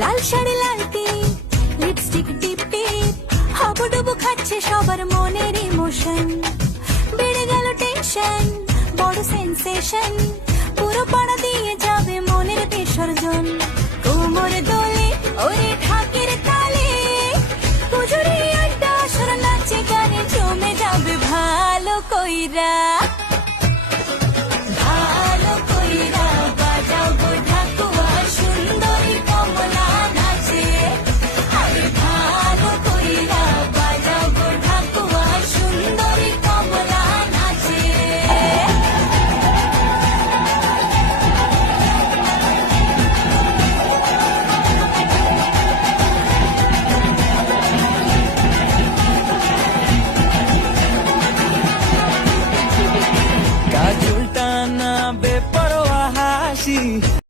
লাল শাড়ি লাল টিপ, lipstick টিপ টিপ, হাবুডুবু খাচ্ছে সবার মনের ইমোশন। বেড়ে গেল টেনশন, বড় সেন্সেশন, পুরো পাড়া দিয়ে যাবে মনের বিসর্জন।